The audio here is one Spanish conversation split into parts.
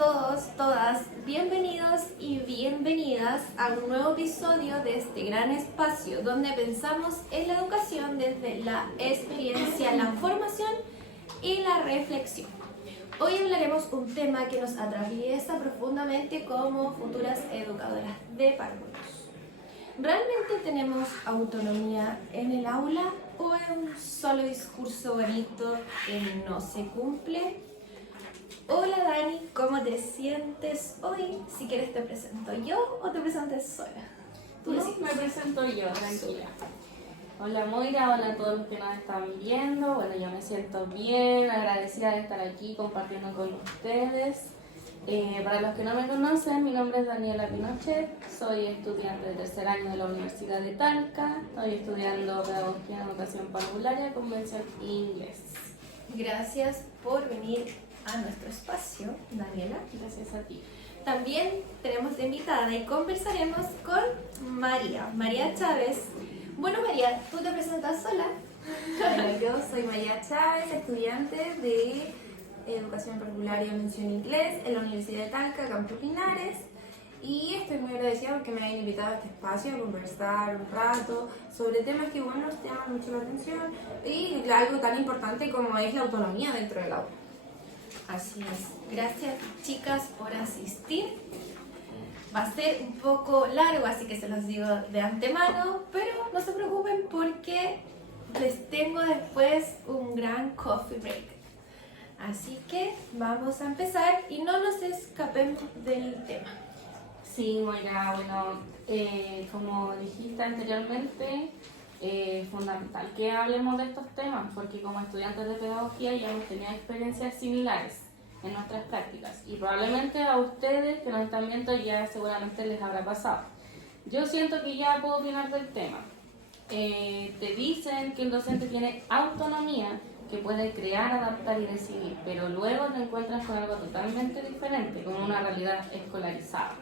todos, todas, bienvenidos y bienvenidas a un nuevo episodio de este gran espacio donde pensamos en la educación desde la experiencia, la formación y la reflexión. Hoy hablaremos un tema que nos atraviesa profundamente como futuras educadoras de párvulos. ¿Realmente tenemos autonomía en el aula o es un solo discurso bonito que no se cumple? Hola Dani, ¿cómo te sientes hoy? Si quieres te presento yo o te presentes sola. Tú No, decides. me presento yo, tranquila. Hola Moira, hola a todos los que nos están viendo. Bueno, yo me siento bien, agradecida de estar aquí compartiendo con ustedes. Para los que no me conocen, mi nombre es Daniela Pinochet, soy estudiante de tercer año de la Universidad de Talca, estoy estudiando Pedagogía en Educación Parvularia con mención inglés. Gracias por venir a nuestro espacio, Daniela. Gracias a ti. También tenemos de invitada y conversaremos con María Chávez. Bueno María, ¿tú te presentas sola? Bueno, yo soy María Chávez, estudiante de Educación Parvularia mención inglés en la Universidad de Talca, Campus Linares, y estoy muy agradecida porque me hayan invitado a este espacio a conversar un rato sobre temas que igual nos llaman mucho la atención y algo tan importante como es la autonomía dentro del aula. Así es. Gracias chicas por asistir. Va a ser un poco largo, así que se los digo de antemano, pero no se preocupen porque les tengo después un gran coffee break. Así que vamos a empezar y no nos escapemos del tema. Sí, Moira, bueno, como dijiste anteriormente, es fundamental que hablemos de estos temas porque como estudiantes de pedagogía ya hemos tenido experiencias similares en nuestras prácticas y probablemente a ustedes que nos están viendo ya seguramente les habrá pasado. Yo siento que ya puedo opinar del tema. Te dicen que el docente tiene autonomía, que puede crear, adaptar y decidir, pero luego te encuentras con algo totalmente diferente, con una realidad escolarizada.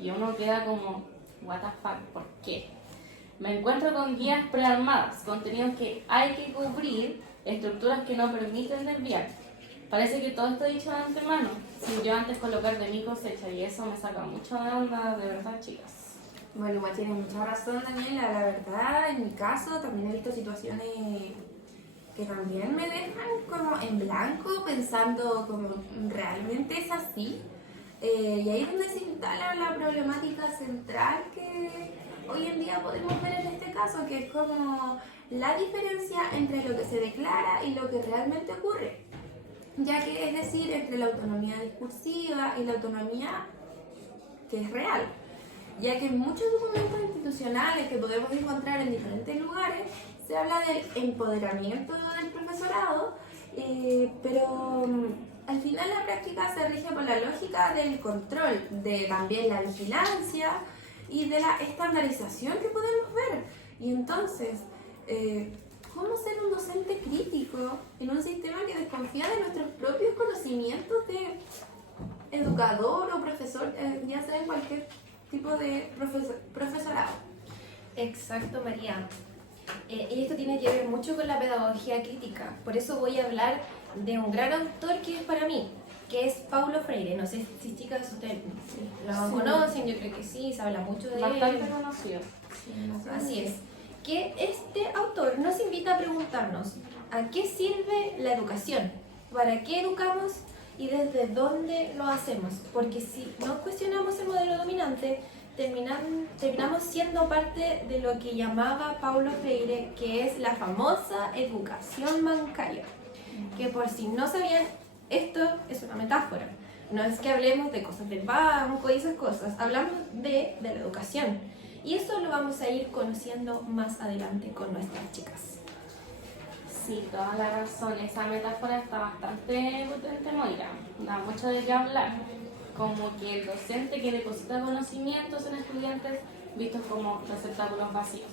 Y uno queda como, what the fuck, ¿por qué? Me encuentro con guías prearmadas, contenidos que hay que cubrir, estructuras que no permiten desviar. Parece que todo está dicho de antemano, sin yo antes colocar de mi cosecha, y eso me saca mucho de onda, de verdad, chicas. Bueno, igual tienes mucha razón, Daniela, la verdad, en mi caso también he visto situaciones que también me dejan como en blanco, pensando como, ¿realmente es así? Y ahí es donde se instala la problemática central que hoy en día podemos ver en este caso, que es como la diferencia entre lo que se declara y lo que realmente ocurre, ya que es decir, entre la autonomía discursiva y la autonomía que es real, ya que en muchos documentos institucionales que podemos encontrar en diferentes lugares se habla del empoderamiento del profesorado, pero al final la práctica se rige por la lógica del control, de también la vigilancia y de la estandarización que podemos ver. Y entonces, ¿cómo ser un docente crítico en un sistema que desconfía de nuestros propios conocimientos de educador o profesor, ya sea en cualquier tipo de profesorado? Exacto, María. Y esto tiene que ver mucho con la pedagogía crítica. Por eso voy a hablar de un gran autor que es para mí, que es Paulo Freire. No sé si chicas ustedes lo conocen, yo creo que sí, se habla mucho de Bastante él. conocido. Así es. Que este autor nos invita a preguntarnos ¿a qué sirve la educación? ¿Para qué educamos? ¿Y desde dónde lo hacemos? Porque si no cuestionamos el modelo dominante, terminamos siendo parte de lo que llamaba Paulo Freire, que es la famosa educación bancaria. Que por si no sabían, esto es una metáfora. No es que hablemos de cosas del banco y esas cosas, hablamos de la educación. Y eso lo vamos a ir conociendo más adelante con nuestras chicas. Sí, toda la razón. Esa metáfora está bastante potente, Moira. Da mucho de qué hablar. Como que el docente que deposita conocimientos en estudiantes vistos como receptáculos vacíos.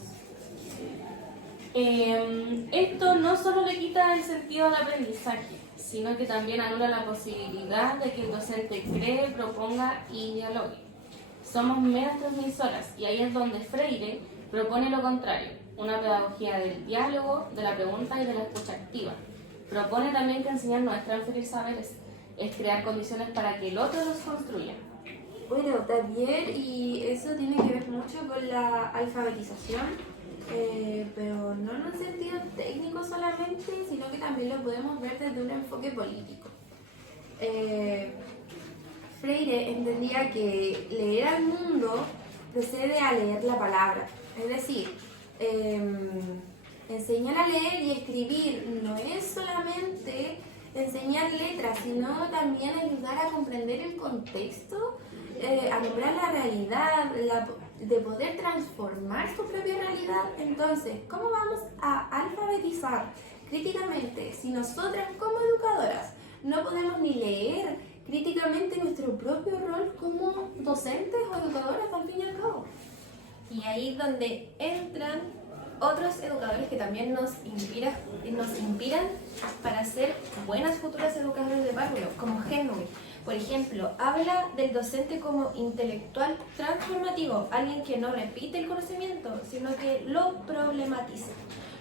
Esto no solo le quita el sentido al aprendizaje, sino que también anula la posibilidad de que el docente cree, proponga y dialogue. Somos meras transmisoras y ahí es donde Freire propone lo contrario, una pedagogía del diálogo, de la pregunta y de la escucha activa. Propone también que enseñar no es transferir saberes, es crear condiciones para que el otro los construya. Bueno, también, y eso tiene que ver mucho con la alfabetización, pero no en un sentido técnico solamente, sino que también lo podemos ver desde un enfoque político. Freire entendía que leer al mundo precede a leer la palabra, es decir, enseñar a leer y escribir no es solamente enseñar letras, sino también ayudar a comprender el contexto, a nombrar la realidad, de poder transformar su propia realidad. Entonces, ¿cómo vamos a alfabetizar críticamente si nosotras como educadoras no podemos ni leer críticamente nuestro propio rol como docentes o educadoras al fin y al cabo? Y ahí es donde entran otros educadores que también nos inspiran para ser buenas futuras educadoras de barrio, como Henry. Por ejemplo, habla del docente como intelectual transformativo, alguien que no repite el conocimiento, sino que lo problematiza,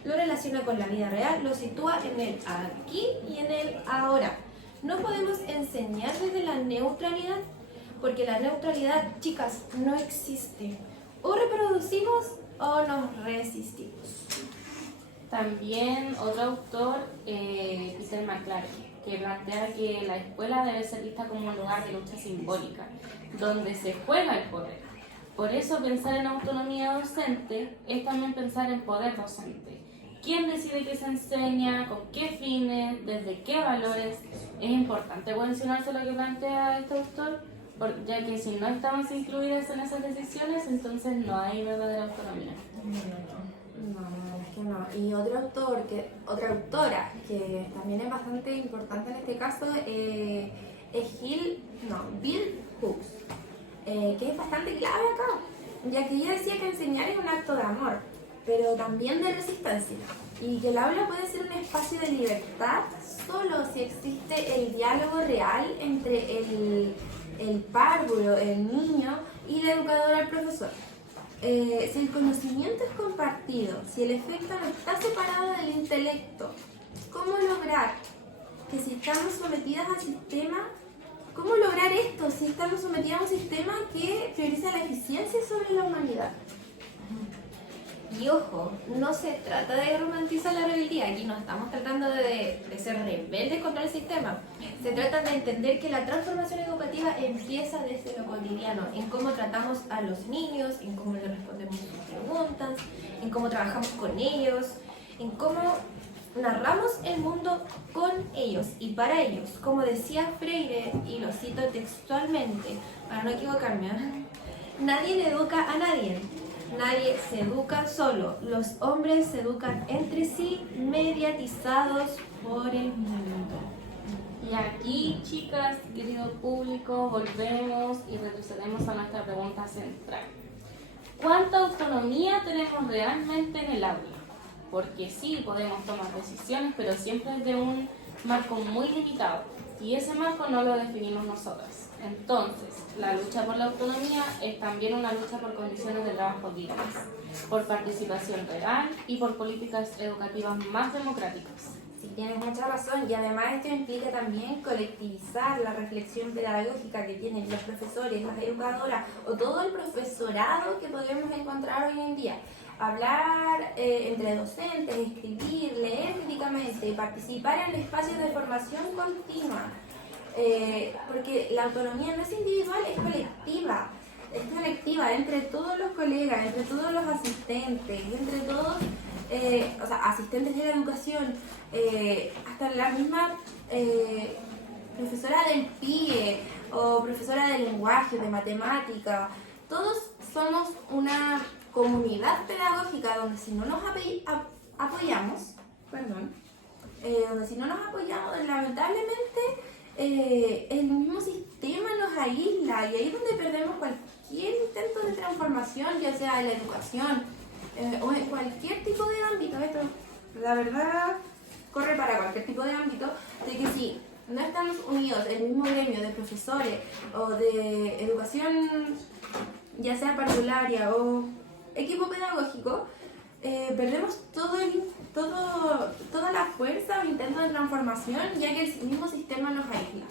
lo relaciona con la vida real, lo sitúa en el aquí y en el ahora. No podemos enseñar desde la neutralidad, porque la neutralidad, chicas, no existe. O reproducimos o nos resistimos. También otro autor, Peter McClarty, que plantea que la escuela debe ser vista como un lugar de lucha simbólica, donde se juega el poder. Por eso pensar en autonomía docente es también pensar en poder docente. ¿Quién decide qué se enseña, con qué fines, desde qué valores? Es importante mencionarse lo que plantea este autor, ya que si no estamos incluidas en esas decisiones, entonces no hay verdadera autonomía. No, es que no. Y otra autora que también es bastante importante en este caso es Bill Hooks, que es bastante clave acá, ya que ella decía que enseñar es un acto de amor, pero también de resistencia, y que el aula puede ser un espacio de libertad solo si existe el diálogo real entre el párvulo, el niño, y la educadora, el profesor. Si el conocimiento es compartido, si el efecto no está separado del intelecto, ¿cómo lograr que si estamos sometidas al sistema, cómo lograr esto si estamos sometidas a un sistema que prioriza la eficiencia sobre la humanidad? Y ojo, no se trata de romantizar la rebeldía, aquí no estamos tratando de ser rebeldes contra el sistema. Se trata de entender que la transformación educativa empieza desde lo cotidiano, en cómo tratamos a los niños, en cómo les respondemos sus preguntas, en cómo trabajamos con ellos, en cómo narramos el mundo con ellos y para ellos. Como decía Freire, y lo cito textualmente, para no equivocarme, nadie le educa a nadie. Nadie se educa solo, los hombres se educan entre sí, mediatizados por el mundo. Y aquí, chicas, querido público, volvemos y retrocedemos a nuestra pregunta central. ¿Cuánta autonomía tenemos realmente en el aula? Porque sí, podemos tomar decisiones, pero siempre desde un marco muy limitado. Y ese marco no lo definimos nosotras. Entonces, la lucha por la autonomía es también una lucha por condiciones de trabajo dignas, por participación real y por políticas educativas más democráticas. Sí, tienes mucha razón, y además esto implica también colectivizar la reflexión pedagógica que tienen los profesores, las educadoras o todo el profesorado que podemos encontrar hoy en día. Hablar entre docentes, escribir, leer críticamente, participar en espacios de formación continua. Porque la autonomía no es individual, es colectiva. Es colectiva entre todos los colegas, entre todos los asistentes, entre todos, asistentes de la educación, hasta la misma profesora del PIE o profesora de lenguaje, de matemática. Todos somos una comunidad pedagógica donde si no nos apoyamos, lamentablemente el mismo sistema nos aísla, y ahí es donde perdemos cualquier intento de transformación, ya sea en la educación o en cualquier tipo de ámbito. Esto, la verdad, corre para cualquier tipo de ámbito, de que si no estamos unidos en el mismo gremio de profesores o de educación, ya sea parvularia o equipo pedagógico, perdemos toda la fuerza o intento de transformación, ya que el mismo sistema nos aísla.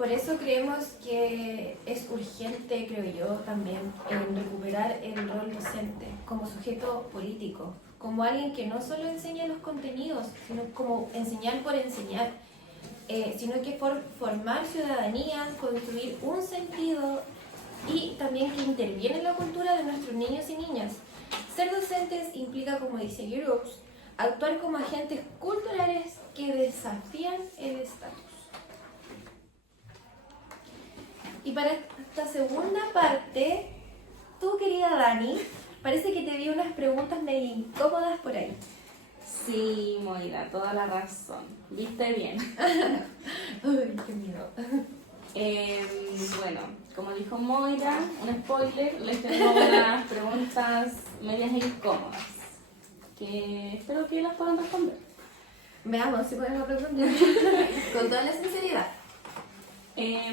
Por eso creemos que es urgente, creo yo, también, en recuperar el rol docente como sujeto político, como alguien que no solo enseña los contenidos, sino como enseñar por enseñar, sino que por formar ciudadanía, construir un sentido y también que interviene en la cultura de nuestros niños y niñas. Ser docentes implica, como dice Groups, actuar como agentes culturales que desafían el estatus. Y para esta segunda parte, tú, querida Dani, parece que te vi unas preguntas medio incómodas por ahí. Sí, Moira, toda la razón. Viste bien. Ay, qué miedo. Bueno, como dijo Moira, un spoiler, les tengo unas preguntas medias incómodas que espero que las puedan responder. Veamos si podemos responder. Con toda la sinceridad.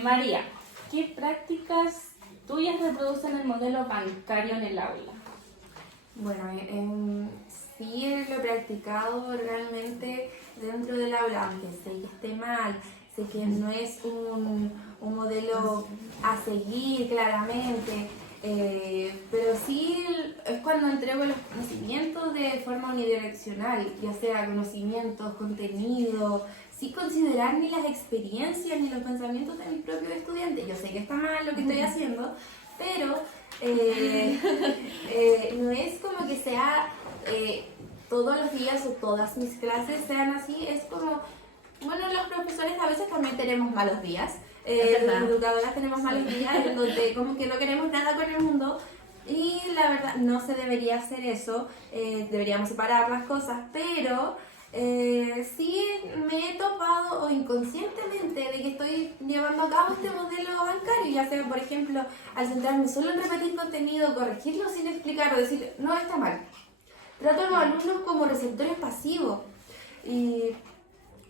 María, ¿qué prácticas tuyas reproducen el modelo bancario en el aula? Bueno, sí lo he practicado realmente dentro del aula, aunque sé que esté mal, sé que no es un modelo a seguir claramente, pero sí es cuando entrego los conocimientos de forma unidireccional, ya sea conocimientos, contenido, sin considerar ni las experiencias ni los pensamientos de mis propios estudiantes. Yo sé que está mal lo que estoy haciendo, pero no es como que sea todos los días o todas mis clases sean así, es como, bueno, los profesores a veces también tenemos malos días, las educadoras tenemos malos días en donde como que no queremos nada con el mundo y la verdad no se debería hacer eso, deberíamos separar las cosas, pero sí me he topado o inconscientemente de que estoy llevando a cabo este modelo bancario, ya sea por ejemplo al centrarme solo en repetir contenido, corregirlo sin explicar o decir no está mal. Trato a los alumnos como receptores pasivos y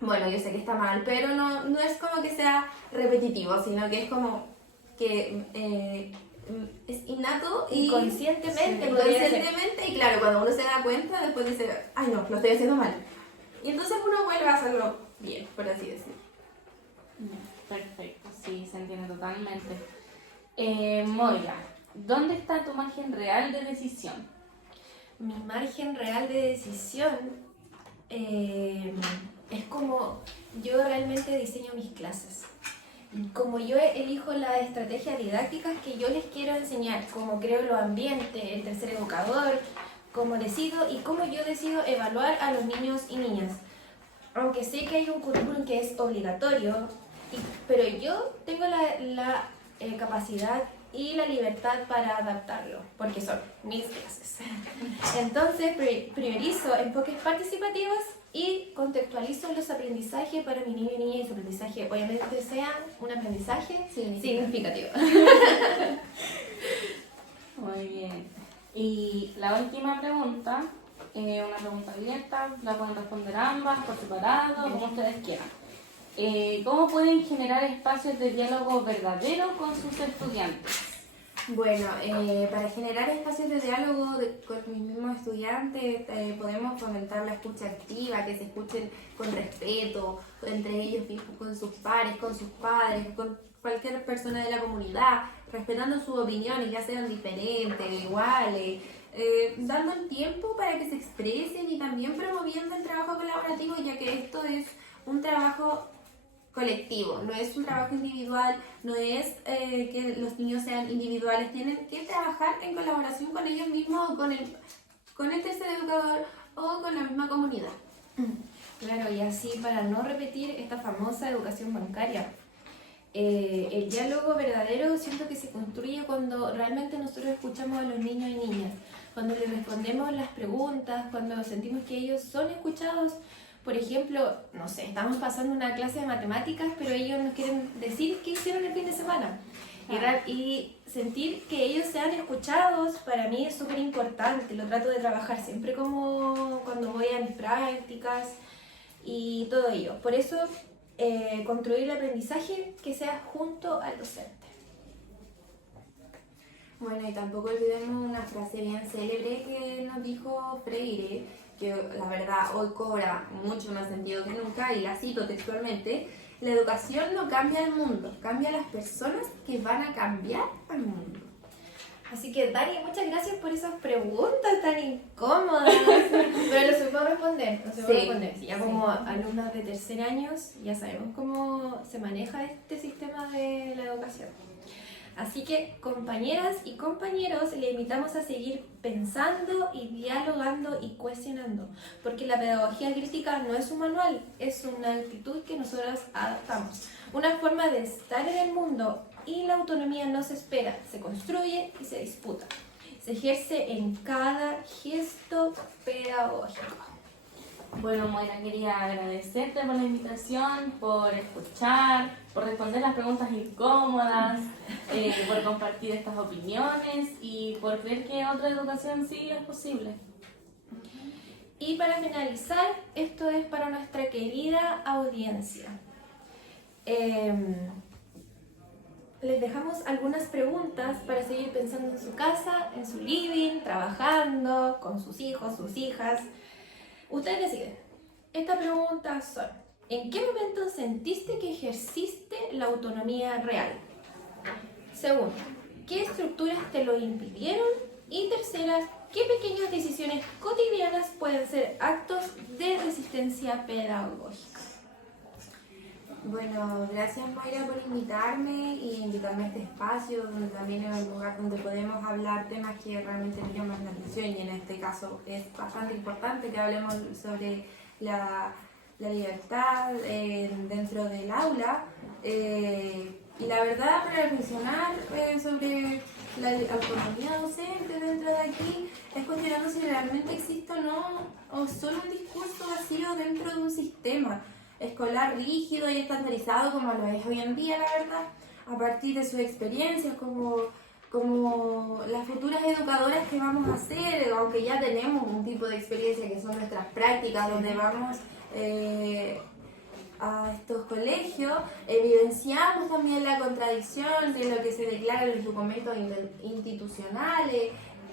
bueno, yo sé que está mal, pero no es como que sea repetitivo, sino que es como que es innato y Inconscientemente, inconscientemente, y claro, cuando uno se da cuenta después dice, ay no, lo estoy haciendo mal. Y entonces uno vuelve a hacerlo bien, por así decirlo. Perfecto, sí, se entiende totalmente. Moira, ¿dónde está tu margen real de decisión? Mi margen real de decisión es como yo realmente diseño mis clases. Como yo elijo las estrategias didácticas que yo les quiero enseñar, como creo los ambientes, el tercer educador, cómo decido y cómo yo decido evaluar a los niños y niñas. Aunque sé que hay un currículum que es obligatorio, pero yo tengo la capacidad y la libertad para adaptarlo, porque son mis clases. Entonces priorizo enfoques participativos y contextualizo los aprendizajes para mi niño y niña y su aprendizaje obviamente sea un aprendizaje significativo. Muy bien. Y la última pregunta, una pregunta abierta, la pueden responder ambas, por separado, como ustedes quieran. ¿Cómo pueden generar espacios de diálogo verdadero con sus estudiantes? Bueno, para generar espacios de diálogo con mis mismos estudiantes podemos fomentar la escucha activa, que se escuchen con respeto entre ellos mismos, con sus pares, con sus padres, con cualquier persona de la comunidad, respetando sus opiniones, ya sean diferentes, iguales, dando el tiempo para que se expresen y también promoviendo el trabajo colaborativo, ya que esto es un trabajo colectivo, no es un trabajo individual, no es que los niños sean individuales, tienen que trabajar en colaboración con ellos mismos o con el tercer educador o con la misma comunidad. Claro, y así para no repetir esta famosa educación bancaria. El diálogo verdadero siento que se construye cuando realmente nosotros escuchamos a los niños y niñas, cuando les respondemos las preguntas, cuando sentimos que ellos son escuchados. Por ejemplo, no sé, estamos pasando una clase de matemáticas, pero ellos nos quieren decir qué hicieron el fin de semana. Y sentir que ellos sean escuchados para mí es súper importante. Lo trato de trabajar siempre como cuando voy a mis prácticas y todo ello. Por eso, construir el aprendizaje que sea junto al docente. Bueno, y tampoco olvidemos una frase bien célebre que nos dijo Freire, que la verdad hoy cobra mucho más sentido que nunca, y la cito textualmente, la educación no cambia el mundo, cambia las personas que van a cambiar al mundo. Así que Dani, muchas gracias por esas preguntas tan incómodas. Pero lo supo responder, Sí, ya como alumnas de tercer año ya sabemos cómo se maneja este sistema de la educación. Así que, compañeras y compañeros, le invitamos a seguir pensando y dialogando y cuestionando, porque la pedagogía crítica no es un manual, es una actitud que nosotros adaptamos, una forma de estar en el mundo, y la autonomía no se espera, se construye y se disputa, se ejerce en cada gesto pedagógico. Bueno, Moira, quería agradecerte por la invitación, por escuchar, por responder las preguntas incómodas, por compartir estas opiniones y por creer que otra educación sí es posible. Y para finalizar, esto es para nuestra querida audiencia. Les dejamos algunas preguntas para seguir pensando en su casa, en su living, trabajando, con sus hijos, sus hijas. Ustedes deciden. Estas preguntas son: ¿en qué momento sentiste que ejerciste la autonomía real? Segundo, ¿qué estructuras te lo impidieron? Y tercera, ¿qué pequeñas decisiones cotidianas pueden ser actos de resistencia pedagógica? Bueno, gracias Mayra por invitarme y invitarme a este espacio donde también es un lugar donde podemos hablar temas que realmente nos llaman la atención, y en este caso es bastante importante que hablemos sobre la libertad dentro del aula, y la verdad, para reflexionar sobre la autonomía docente dentro de aquí es cuestionando si realmente existe o no, o solo un discurso vacío dentro de un sistema escolar rígido y estandarizado como lo es hoy en día, la verdad, a partir de sus experiencias como las futuras educadoras que vamos a ser, aunque ya tenemos un tipo de experiencia que son nuestras prácticas, donde vamos a estos colegios, evidenciamos también la contradicción de lo que se declara en los documentos institucionales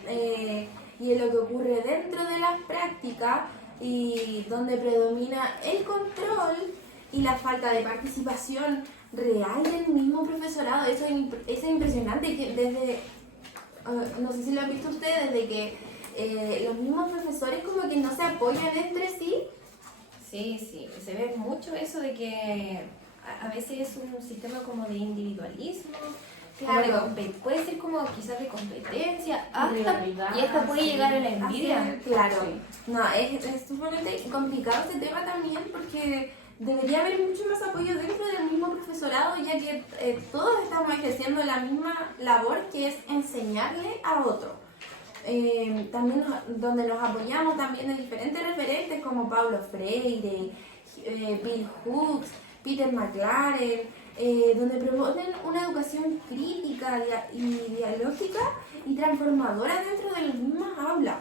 y en lo que ocurre dentro de las prácticas, y donde predomina el control y la falta de participación real del mismo profesorado. Eso es impresionante, que desde, no sé si lo han visto ustedes, de que los mismos profesores como que no se apoyan entre sí. Sí, se ve mucho eso de que a veces es un sistema como de individualismo. Claro. Puede ser como quizás de competencia, y hasta puede llegar a la envidia. Claro, sí. No, es sumamente complicado este tema también, porque debería haber mucho más apoyo dentro del mismo profesorado, ya que todos estamos ejerciendo la misma labor, que es enseñarle a otro. También donde nos apoyamos también de diferentes referentes como Paulo Freire, Bill Hooks, Peter McLaren, donde promueven una educación crítica y dialógica y transformadora dentro de las mismas aulas,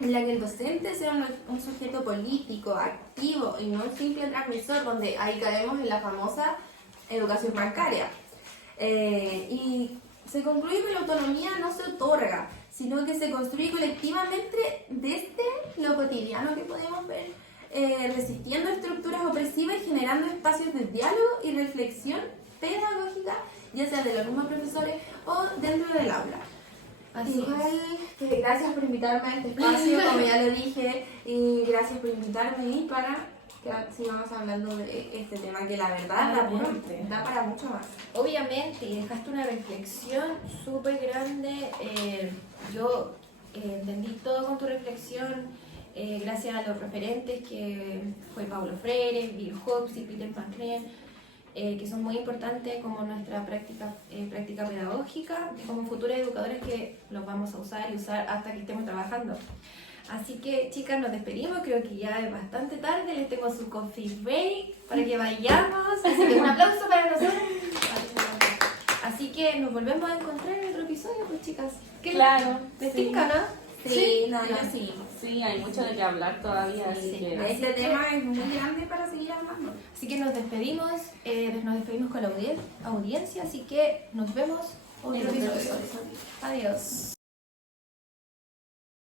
en la que el docente sea un sujeto político, activo y no un simple transmisor, donde ahí caemos en la famosa educación bancaria. Y se concluye que la autonomía no se otorga, sino que se construye colectivamente desde lo cotidiano que podemos ver, resistiendo estructuras opresivas y generando espacios de diálogo y reflexión pedagógica, ya sea de los mismos profesores o dentro del aula. Igual, que gracias por invitarme a este espacio, como ya lo dije, y gracias por invitarme y para que sigamos hablando de este tema, que la verdad da para mucho más. Obviamente, y dejaste una reflexión súper grande. Yo entendí todo con tu reflexión. Gracias a los referentes que fue Paulo Freire, Bill Hooks y Peter McLaren, que son muy importantes como nuestra práctica pedagógica, como futuros educadores que los vamos a usar y usar hasta que estemos trabajando. Así que, chicas, nos despedimos, creo que ya es bastante tarde, les tengo su coffee break para que vayamos, así que un aplauso para nosotros. Así que nos volvemos a encontrar en otro episodio, pues, chicas. Claro. ¿Te tinca, no? Sí, hay mucho de qué hablar todavía. Así que este tema es muy grande para seguir hablando. Así que nos despedimos con la audiencia, así que nos vemos en otro episodio. Adiós.